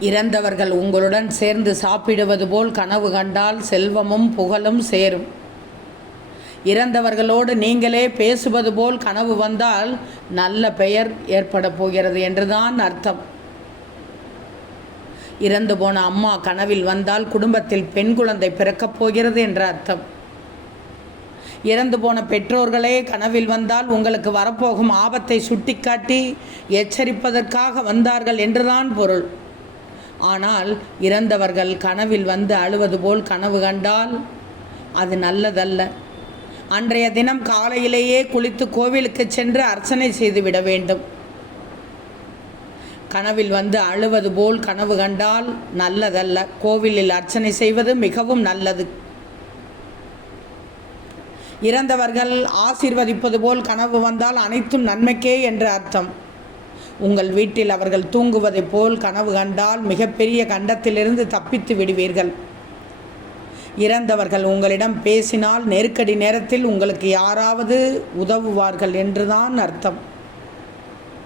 இறந்தவர்கள் உங்களுடன் சேர்ந்து சாப்பிடுவது போல் கனவு கண்டால் செல்வமும் புகழும் சேரும். இறந்தவர்களோடு நீங்களே பேசுவது போல் கனவு வந்தால் நல்ல பெயர் ஏற்பட போகிறது என்றுதான் அர்த்தம். இறந்து போன அம்மா கனவில் வந்தால் குடும்பத்தில் பெண் குழந்தை பிறக்கப் போகிறது என்ற அர்த்தம். இறந்து போன பெற்றோர்களே கனவில் வந்தால் உங்களுக்கு வரப்போகும் ஆபத்தை சுட்டிக்காட்டி எச்சரிப்பதற்காக வந்தார்கள் என்றுதான் பொருள். ஆனால் இறந்தவர்கள் கனவில் வந்து அழுவது போல் கனவு கண்டால் அது நல்லதல்ல. அன்றைய தினம் காலையிலேயே குளித்து கோவிலுக்கு சென்று அர்ச்சனை செய்து விட வேண்டும். கனவில் வந்து அழுவது போல் கனவு கண்டால் நல்லதல்ல. கோவிலில் அர்ச்சனை செய்வது மிகவும் நல்லது. இறந்தவர்கள் ஆசீர்வதிப்பது போல் கனவு வந்தால் அனைத்தும் நன்மைக்கே என்று அர்த்தம். உங்கள் வீட்டில் அவர்கள் தூங்குவதைப் போல் கனவு கண்டால் மிகப்பெரிய கண்டத்திலிருந்து தப்பித்து விடுவீர்கள். இறந்தவர்கள் உங்களிடம் பேசினால் நெருக்கடி நேரத்தில் உங்களுக்கு யாராவது உதவுவார்கள் என்றுதான் அர்த்தம்.